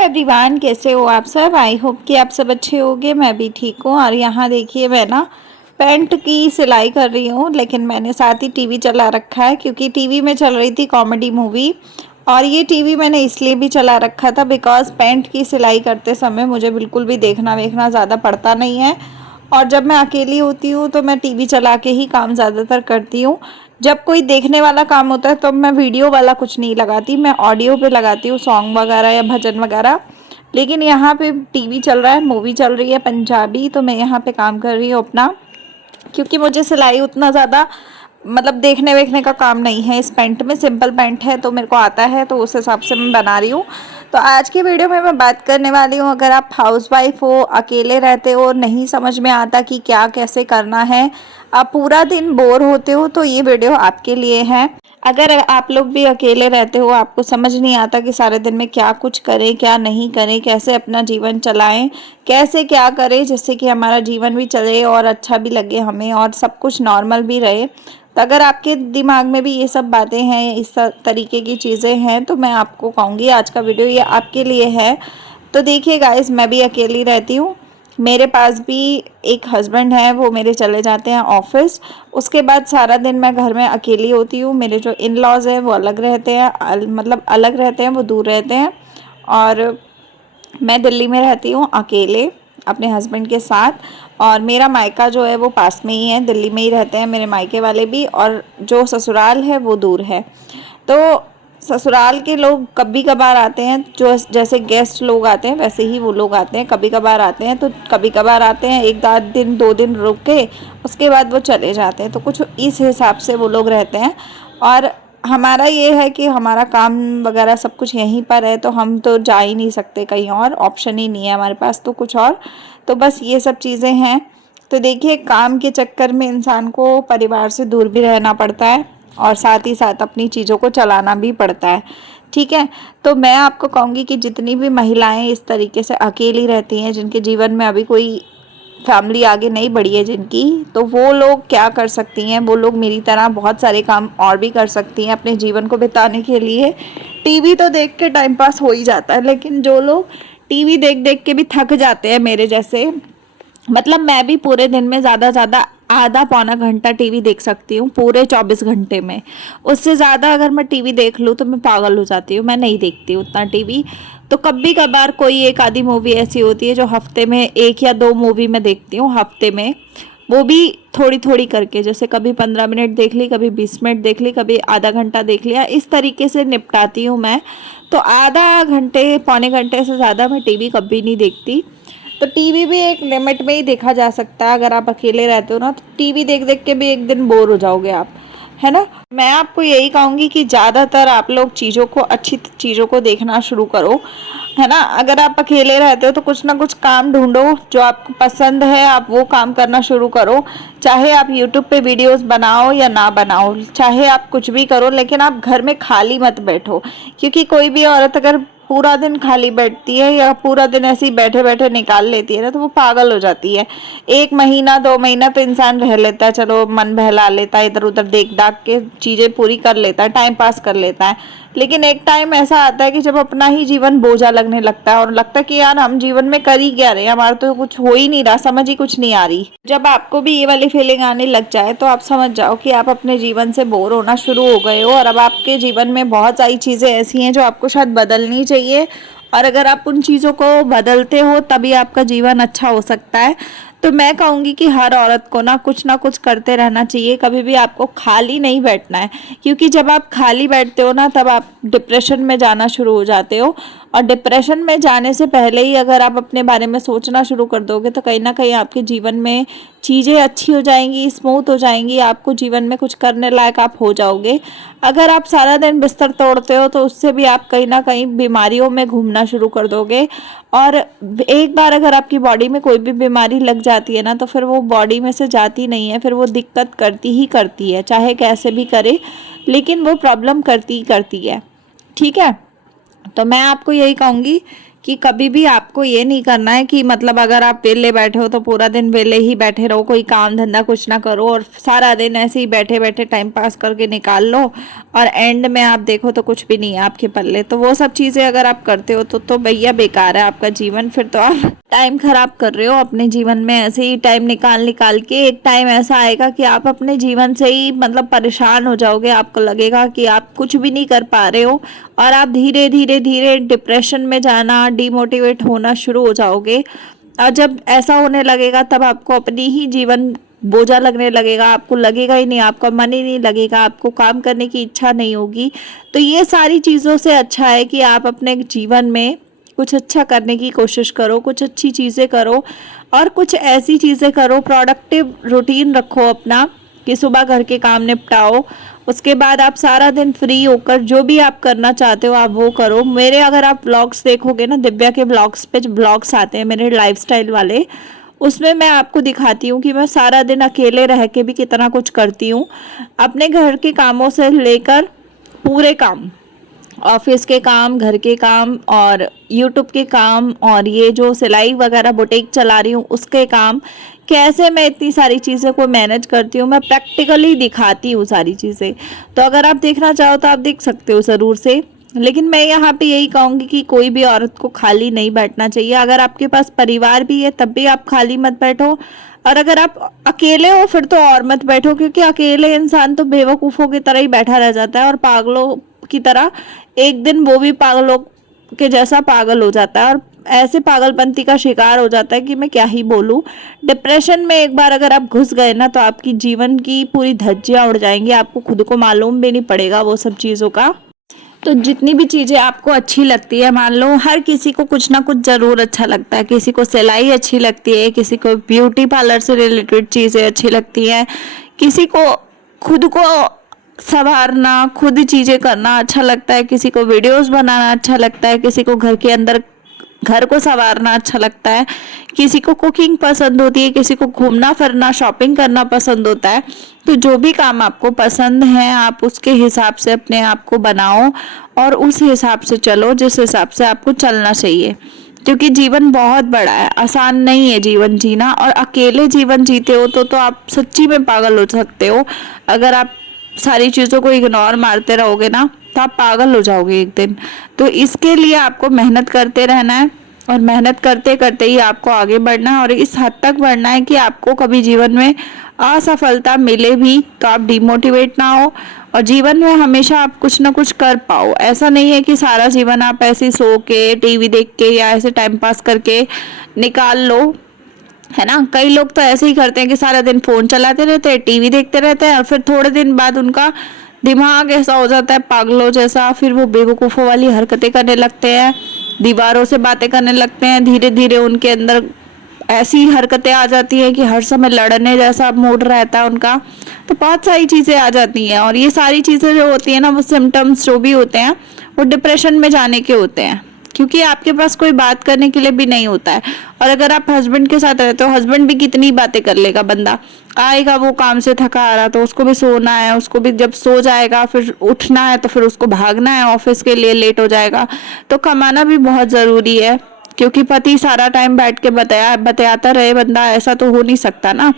Everyone, कैसे हो आप सब। आई होप कि आप सब अच्छे होंगे। मैं भी ठीक हूँ। और यहाँ देखिए, मैं ना पैंट की सिलाई कर रही हूँ, लेकिन मैंने साथ ही टीवी चला रखा है क्योंकि टीवी में चल रही थी कॉमेडी मूवी। और ये टीवी मैंने इसलिए भी चला रखा था बिकॉज पैंट की सिलाई करते समय मुझे बिल्कुल भी देखना वेखना ज़्यादा पड़ता नहीं है। और जब मैं अकेली होती हूँ तो मैं टीवी चला के ही काम ज़्यादातर करती हूँ। जब कोई देखने वाला काम होता है तो मैं वीडियो वाला कुछ नहीं लगाती, मैं ऑडियो पे लगाती हूँ, सॉन्ग वगैरह या भजन वगैरह। लेकिन यहाँ पे टीवी चल रहा है, मूवी चल रही है पंजाबी, तो मैं यहाँ पे काम कर रही हूँ अपना। क्योंकि मुझे सिलाई उतना ज़्यादा मतलब देखने वेखने का काम नहीं है। इस पैंट में सिंपल पैंट है तो मेरे को आता है, तो उस हिसाब से मैं बना रही हूँ। तो आज की वीडियो में मैं बात करने वाली हूँ, अगर आप हाउसवाइफ हो, अकेले रहते हो, नहीं समझ में आता कि क्या कैसे करना है, आप पूरा दिन बोर होते हो, तो ये वीडियो आपके लिए है। अगर आप लोग भी अकेले रहते हो, आपको समझ नहीं आता कि सारे दिन में क्या कुछ करें क्या नहीं करें, कैसे अपना जीवन चलाएं, कैसे क्या करें जिससे कि हमारा जीवन भी चले और अच्छा भी लगे हमें और सब कुछ नॉर्मल भी रहे, तो अगर आपके दिमाग में भी ये सब बातें हैं, इस तरीके की चीज़ें हैं, तो मैं आपको कहूँगी आज का वीडियो ये आपके लिए है। तो देखिए गाइस, मैं भी अकेली रहती हूँ। मेरे पास भी एक हस्बैंड है, वो मेरे चले जाते हैं ऑफिस। उसके बाद सारा दिन मैं घर में अकेली होती हूँ। मेरे जो इन लॉज हैं वो अलग रहते हैं, मतलब अलग रहते हैं, वो दूर रहते हैं। और मैं दिल्ली में रहती हूँ अकेले अपने हस्बैंड के साथ। और मेरा मायका जो है वो पास में ही है, दिल्ली में ही रहते हैं मेरे मायके वाले भी, और जो ससुराल है वो दूर है। तो ससुराल के लोग कभी कभार आते हैं, जो जैसे गेस्ट लोग आते हैं वैसे ही वो लोग आते हैं, कभी कभार आते हैं। तो कभी कभार आते हैं, एक आध दिन 2 दिन रुक के उसके बाद वो चले जाते हैं, तो कुछ इस हिसाब से वो लोग रहते हैं। और हमारा ये है कि हमारा काम वगैरह सब कुछ यहीं पर है, तो हम तो जा ही नहीं सकते कहीं और, ऑप्शन ही नहीं है हमारे पास तो कुछ और। तो बस ये सब चीज़ें हैं। तो देखिए, काम के चक्कर में इंसान को परिवार से दूर भी रहना पड़ता है और साथ ही साथ अपनी चीज़ों को चलाना भी पड़ता है। ठीक है। तो मैं आपको कहूँगी कि जितनी भी महिलाएं इस तरीके से अकेली रहती हैं, जिनके जीवन में अभी कोई फैमिली आगे नहीं बढ़ी है जिनकी, तो वो लोग क्या कर सकती हैं, वो लोग मेरी तरह बहुत सारे काम और भी कर सकती हैं अपने जीवन को बिताने के लिए। टीवी तो देख के टाइम पास हो ही जाता है, लेकिन जो लोग टीवी देख देख के भी थक जाते हैं मेरे जैसे, मतलब मैं भी पूरे दिन में ज़्यादा ज़्यादा आधा पौना घंटा टीवी देख सकती हूँ पूरे 24 घंटे में। उससे ज़्यादा अगर मैं टीवी देख लूँ तो मैं पागल हो जाती हूँ, मैं नहीं देखती उतना टीवी। तो कभी कभार कोई एक आधी मूवी ऐसी होती है जो हफ्ते में 1 या 2 मूवी मैं देखती हूँ हफ्ते में, वो भी थोड़ी थोड़ी करके, जैसे कभी 15 मिनट देख ली, कभी 20 मिनट देख ली, कभी आधा घंटा देख लिया, इस तरीके से निपटाती हूँ मैं। तो आधा घंटे पौने घंटे से ज़्यादा मैं टीवी कभी नहीं देखती। तो टीवी भी एक लिमिट में ही देखा जा सकता है। अगर आप अकेले रहते हो ना, तो टीवी देख देख के भी एक दिन बोर हो जाओगे आप, है ना। मैं आपको यही कहूँगी कि ज़्यादातर आप लोग चीज़ों को, अच्छी चीज़ों को देखना शुरू करो, है ना। अगर आप अकेले रहते हो तो कुछ ना कुछ काम ढूंढो जो आपको पसंद है, आप वो काम करना शुरू करो। चाहे आप यूट्यूब पे वीडियोस बनाओ या ना बनाओ, चाहे आप कुछ भी करो, लेकिन आप घर में खाली मत बैठो। क्योंकि कोई भी औरत अगर पूरा दिन खाली बैठती है या पूरा दिन ऐसे ही बैठे बैठे निकाल लेती है ना, तो वो पागल हो जाती है। 1 महीना 2 महीना तो इंसान रह लेता है, चलो मन बहला लेता है, इधर उधर देख दाख के चीज़ें पूरी कर लेता है, टाइम पास कर लेता है। लेकिन एक टाइम ऐसा आता है कि जब अपना ही जीवन बोझा लगने लगता है और लगता है कि यार हम जीवन में कर ही क्या रहे हैं, हमारा तो कुछ हो ही नहीं रहा, समझ ही कुछ नहीं आ रही। जब आपको भी ये वाली फीलिंग आने लग जाए तो आप समझ जाओ कि आप अपने जीवन से बोर होना शुरू हो गए हो, और अब आपके जीवन में बहुत सारी चीज़ें ऐसी हैं जो आपको शायद बदलनी चाहिए। और अगर आप उन चीज़ों को बदलते हो तभी आपका जीवन अच्छा हो सकता है। तो मैं कहूँगी कि हर औरत को ना कुछ करते रहना चाहिए, कभी भी आपको खाली नहीं बैठना है। क्योंकि जब आप खाली बैठते हो ना, तब आप डिप्रेशन में जाना शुरू हो जाते हो। और डिप्रेशन में जाने से पहले ही अगर आप अपने बारे में सोचना शुरू कर दोगे तो कहीं ना कहीं आपके जीवन में चीज़ें अच्छी हो जाएंगी, स्मूथ हो जाएंगी, आपको जीवन में कुछ करने लायक आप हो जाओगे। अगर आप सारा दिन बिस्तर तोड़ते हो तो उससे भी आप कहीं ना कहीं बीमारियों में घूमना शुरू कर दोगे। और एक बार अगर आपकी बॉडी में कोई भी बीमारी लग जाती है ना, तो फिर वो बॉडी में से जाती नहीं है, फिर वो दिक्कत करती ही करती है, चाहे कैसे भी करे, लेकिन वो प्रॉब्लम करती ही करती है। ठीक है। तो मैं आपको यही कहूँगी कि कभी भी आपको ये नहीं करना है कि मतलब अगर आप वेले बैठे हो तो पूरा दिन वेले ही बैठे रहो, कोई काम धंधा कुछ ना करो और सारा दिन ऐसे ही बैठे बैठे टाइम पास करके निकाल लो और एंड में आप देखो तो कुछ भी नहीं है आपके पल्ले। तो वो सब चीज़ें अगर आप करते हो तो भैया बेकार है आपका जीवन। फिर तो आप टाइम खराब कर रहे हो अपने जीवन में। ऐसे ही टाइम निकाल निकाल के एक टाइम ऐसा आएगा कि आप अपने जीवन से ही मतलब परेशान हो जाओगे। आपको लगेगा कि आप कुछ भी नहीं कर पा रहे हो और आप धीरे धीरे धीरे डिप्रेशन में जाना, डिमोटिवेट होना शुरू हो जाओगे। और जब ऐसा होने लगेगा तब आपको अपनी ही जीवन बोझा लगने लगेगा, आपको लगेगा ही नहीं, आपका मन ही नहीं लगेगा, आपको काम करने की इच्छा नहीं होगी। तो ये सारी चीज़ों से अच्छा है कि आप अपने जीवन में कुछ अच्छा करने की कोशिश करो, कुछ अच्छी चीज़ें करो और कुछ ऐसी चीज़ें करो, प्रोडक्टिव रूटीन रखो अपना कि सुबह घर के काम निपटाओ, उसके बाद आप सारा दिन फ्री होकर जो भी आप करना चाहते हो आप वो करो। मेरे अगर आप ब्लॉग्स देखोगे ना, दिव्या के ब्लॉग्स पे ब्लॉग्स आते हैं मेरे लाइफस्टाइल वाले, उसमें मैं आपको दिखाती हूँ कि मैं सारा दिन अकेले रह के भी कितना कुछ करती हूँ। अपने घर के कामों से लेकर पूरे काम, ऑफिस के काम, घर के काम और यूट्यूब के काम और ये जो सिलाई वगैरह बुटीक चला रही हूँ उसके काम, कैसे मैं इतनी सारी चीज़ें को मैनेज करती हूँ मैं प्रैक्टिकली दिखाती हूँ सारी चीज़ें। तो अगर आप देखना चाहो तो आप देख सकते हो ज़रूर से। लेकिन मैं यहाँ पे यही कहूँगी कि कोई भी औरत को खाली नहीं बैठना चाहिए। अगर आपके पास परिवार भी है तब भी आप खाली मत बैठो, और अगर आप अकेले हो फिर तो और मत बैठो, क्योंकि अकेले इंसान तो बेवकूफ़ों की तरह ही बैठा रह जाता है और पागलों की तरह एक दिन वो भी पागलों के जैसा पागल हो जाता है और ऐसे पागलपंती का शिकार हो जाता है कि मैं क्या ही बोलूँ। डिप्रेशन में एक बार अगर आप घुस गए ना तो आपकी जीवन की पूरी धज्जियाँ उड़ जाएंगी, आपको खुद को मालूम भी नहीं पड़ेगा वो सब चीज़ों का। तो जितनी भी चीज़ें आपको अच्छी लगती है, मान लो हर किसी को कुछ ना कुछ ज़रूर अच्छा लगता है, किसी को सिलाई अच्छी लगती है, किसी को ब्यूटी पार्लर से रिलेटेड चीज़ें अच्छी लगती हैं, किसी को खुद को संवारना, खुद चीज़ें करना अच्छा लगता है, किसी को वीडियोस बनाना अच्छा लगता है, किसी को घर के अंदर घर को संवारना अच्छा लगता है, किसी को कुकिंग पसंद होती है, किसी को घूमना फिरना शॉपिंग करना पसंद होता है। तो जो भी काम आपको पसंद है आप उसके हिसाब से अपने आप को बनाओ और उस हिसाब से चलो जिस हिसाब से आपको चलना चाहिए, क्योंकि जीवन बहुत बड़ा है, आसान नहीं है जीवन जीना। और अकेले जीवन जीते हो तो आप सच्ची में पागल हो सकते हो। अगर आप सारी चीज़ों को इग्नोर मारते रहोगे ना तो आप पागल हो जाओगे एक दिन। तो इसके लिए आपको मेहनत करते रहना है और मेहनत करते करते ही आपको आगे बढ़ना है और इस हद तक बढ़ना है कि आपको कभी जीवन में असफलता मिले भी तो आप डिमोटिवेट ना हो और जीवन में हमेशा आप कुछ ना कुछ कर पाओ। ऐसा नहीं है कि सारा जीवन आप ऐसे सो के टीवी देख के या ऐसे टाइम पास करके निकाल लो, है ना। कई लोग तो ऐसे ही करते हैं कि सारा दिन फोन चलाते रहते हैं, टीवी देखते रहते हैं और फिर थोड़े दिन बाद उनका दिमाग ऐसा हो जाता है पागलों जैसा, फिर वो बेवकूफ़ों वाली हरकतें करने लगते हैं, दीवारों से बातें करने लगते हैं। धीरे धीरे उनके अंदर ऐसी हरकतें आ जाती हैं कि हर समय लड़ने जैसा मूड रहता है उनका। तो बहुत सारी चीज़ें आ जाती हैं और ये सारी चीज़ें जो होती हैं ना, वो सिम्टम्स जो भी होते हैं वो डिप्रेशन में जाने के होते हैं, क्योंकि आपके पास कोई बात करने के लिए भी नहीं होता है। और अगर आप हस्बैंड के साथ रहते हो, हस्बैंड भी कितनी बातें कर लेगा, बंदा आएगा वो काम से थका आ रहा तो उसको भी सोना है, उसको भी जब सो जाएगा फिर उठना है तो फिर उसको भागना है ऑफिस के लिए, लेट हो जाएगा। तो कमाना भी बहुत ज़रूरी है, क्योंकि पति सारा टाइम बैठ के बताता रहे बंदा, ऐसा तो हो नहीं सकता ना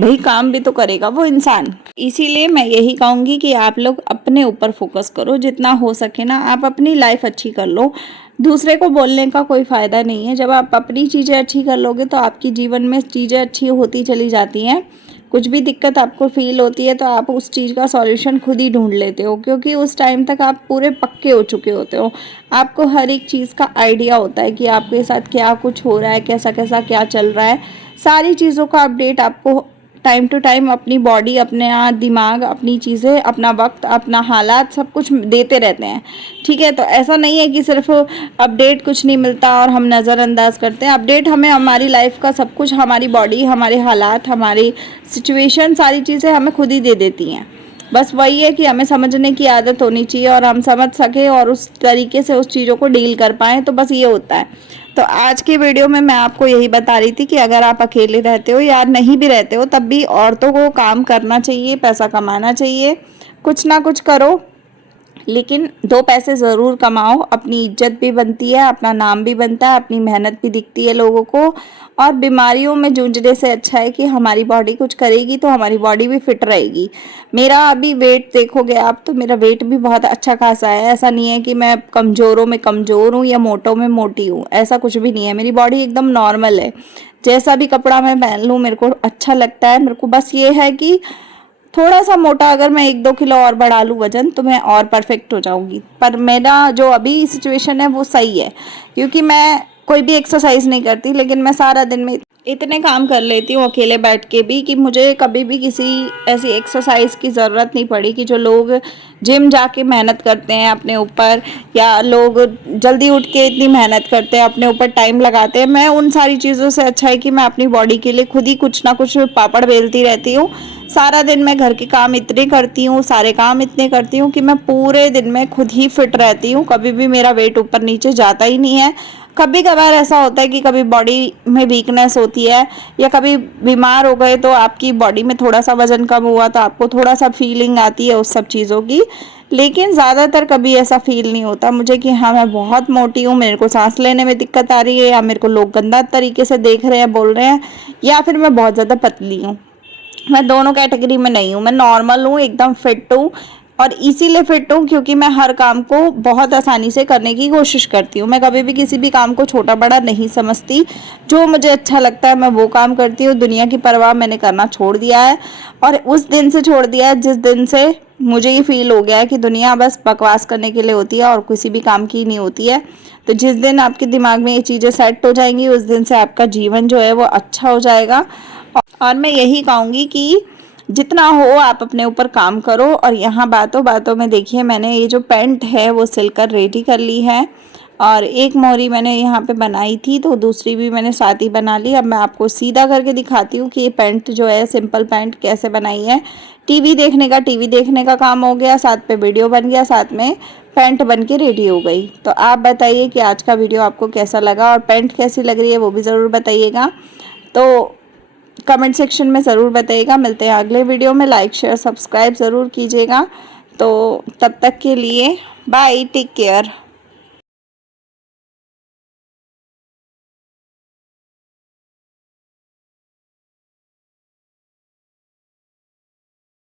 भाई, काम भी तो करेगा वो इंसान। इसीलिए मैं यही कहूँगी कि आप लोग अपने ऊपर फोकस करो, जितना हो सके ना आप अपनी लाइफ अच्छी कर लो। दूसरे को बोलने का कोई फ़ायदा नहीं है। जब आप अपनी चीज़ें अच्छी कर लोगे तो आपकी जीवन में चीज़ें अच्छी होती चली जाती हैं। कुछ भी दिक्कत आपको फील होती है तो आप उस चीज़ का सॉल्यूशन खुद ही ढूंढ लेते हो, क्योंकि उस टाइम तक आप पूरे पक्के हो चुके होते हो। आपको हर एक चीज़ का आइडिया होता है कि आपके साथ क्या कुछ हो रहा है, कैसा कैसा क्या चल रहा है। सारी चीज़ों का अपडेट आपको टाइम टू टाइम अपनी बॉडी, अपने दिमाग, अपनी चीज़ें, अपना वक्त, अपना हालात सब कुछ देते रहते हैं। ठीक है, तो ऐसा नहीं है कि सिर्फ अपडेट कुछ नहीं मिलता और हम नज़रअंदाज करते हैं। अपडेट हमें हमारी लाइफ का सब कुछ, हमारी बॉडी, हमारे हालात, हमारी सिचुएशन, सारी चीज़ें हमें खुद ही दे देती हैं। बस वही है कि हमें समझने की आदत होनी चाहिए और हम समझ सकें और उस तरीके से उस चीज़ों को डील कर पाएँ, तो बस ये होता है। तो आज की वीडियो में मैं आपको यही बता रही थी कि अगर आप अकेले रहते हो या नहीं भी रहते हो तब भी औरतों को काम करना चाहिए, पैसा कमाना चाहिए, कुछ ना कुछ करो, लेकिन 2 पैसे ज़रूर कमाओ, अपनी इज्जत भी बनती है, अपना नाम भी बनता है, अपनी मेहनत भी दिखती है लोगों को। और बीमारियों में जूझने से अच्छा है कि हमारी बॉडी कुछ करेगी तो हमारी बॉडी भी फिट रहेगी। मेरा अभी वेट देखोगे आप तो मेरा वेट भी बहुत अच्छा खासा है। ऐसा नहीं है कि मैं कमज़ोरों में कमज़ोर हूँ या मोटों में मोटी हूँ, ऐसा कुछ भी नहीं है। मेरी बॉडी एकदम नॉर्मल है। जैसा भी कपड़ा मैं पहन लूँ मेरे को अच्छा लगता है। मेरे को बस ये है कि थोड़ा सा मोटा अगर मैं 1-2 किलो और बढ़ा लूँ वजन तो मैं और परफेक्ट हो जाऊंगी। पर मेरा जो अभी सिचुएशन है वो सही है, क्योंकि मैं कोई भी एक्सरसाइज नहीं करती, लेकिन मैं सारा दिन में इतने काम कर लेती हूँ अकेले बैठ के भी कि मुझे कभी भी किसी ऐसी एक्सरसाइज की ज़रूरत नहीं पड़ी। कि जो लोग जिम जाके मेहनत करते हैं अपने ऊपर, या लोग जल्दी उठ के इतनी मेहनत करते हैं अपने ऊपर टाइम लगाते हैं, मैं उन सारी चीज़ों से अच्छा है कि मैं अपनी बॉडी के लिए खुद ही कुछ ना कुछ पापड़ बेलती रहती हूँ। सारा दिन मैं घर के काम इतने करती हूँ, सारे काम इतने करती हूँ कि मैं पूरे दिन में खुद ही फिट रहती हूँ। कभी भी मेरा वेट ऊपर नीचे जाता ही नहीं है। कभी कभार ऐसा होता है कि कभी बॉडी में वीकनेस होती है या कभी बीमार हो गए तो आपकी बॉडी में थोड़ा सा वजन कम हुआ तो आपको थोड़ा सा फीलिंग आती है उस सब चीज़ों की, लेकिन ज़्यादातर कभी ऐसा फील नहीं होता मुझे कि हाँ मैं बहुत मोटी हूँ, मेरे को सांस लेने में दिक्कत आ रही है, या मेरे को लोग गंदा तरीके से देख रहे हैं, बोल रहे हैं, या फिर मैं बहुत ज़्यादा पतली हूँ। मैं दोनों कैटेगरी में नहीं हूँ, मैं नॉर्मल हूँ, एकदम फिट हूँ। और इसीलिए फिट हूँ क्योंकि मैं हर काम को बहुत आसानी से करने की कोशिश करती हूँ। मैं कभी भी किसी भी काम को छोटा बड़ा नहीं समझती। जो मुझे अच्छा लगता है मैं वो काम करती हूँ। दुनिया की परवाह मैंने करना छोड़ दिया है, और उस दिन से छोड़ दिया है जिस दिन से मुझे ये फील हो गया है कि दुनिया बस बकवास करने के लिए होती है और किसी भी काम की नहीं होती है। तो जिस दिन आपके दिमाग में ये चीज़ें सेट हो जाएंगी उस दिन से आपका जीवन जो है वो अच्छा हो जाएगा। और मैं यही कहूँगी कि जितना हो आप अपने ऊपर काम करो। और यहाँ बातों बातों में देखिए मैंने ये जो पैंट है वो सिलकर रेडी कर ली है, और एक मोहरी मैंने यहाँ पे बनाई थी तो दूसरी भी मैंने साथ ही बना ली। अब मैं आपको सीधा करके दिखाती हूँ कि ये पैंट जो है सिंपल पैंट कैसे बनाई है। टीवी देखने का काम हो गया, साथ पे वीडियो बन गया, साथ में पैंट बन के रेडी हो गई। तो आप बताइए कि आज का वीडियो आपको कैसा लगा और पैंट कैसी लग रही है वो भी ज़रूर बताइएगा। तो कमेंट सेक्शन में ज़रूर बताइएगा। मिलते हैं अगले वीडियो में। लाइक शेयर सब्सक्राइब ज़रूर कीजिएगा। तो तब तक के लिए बाय, टेक केयर।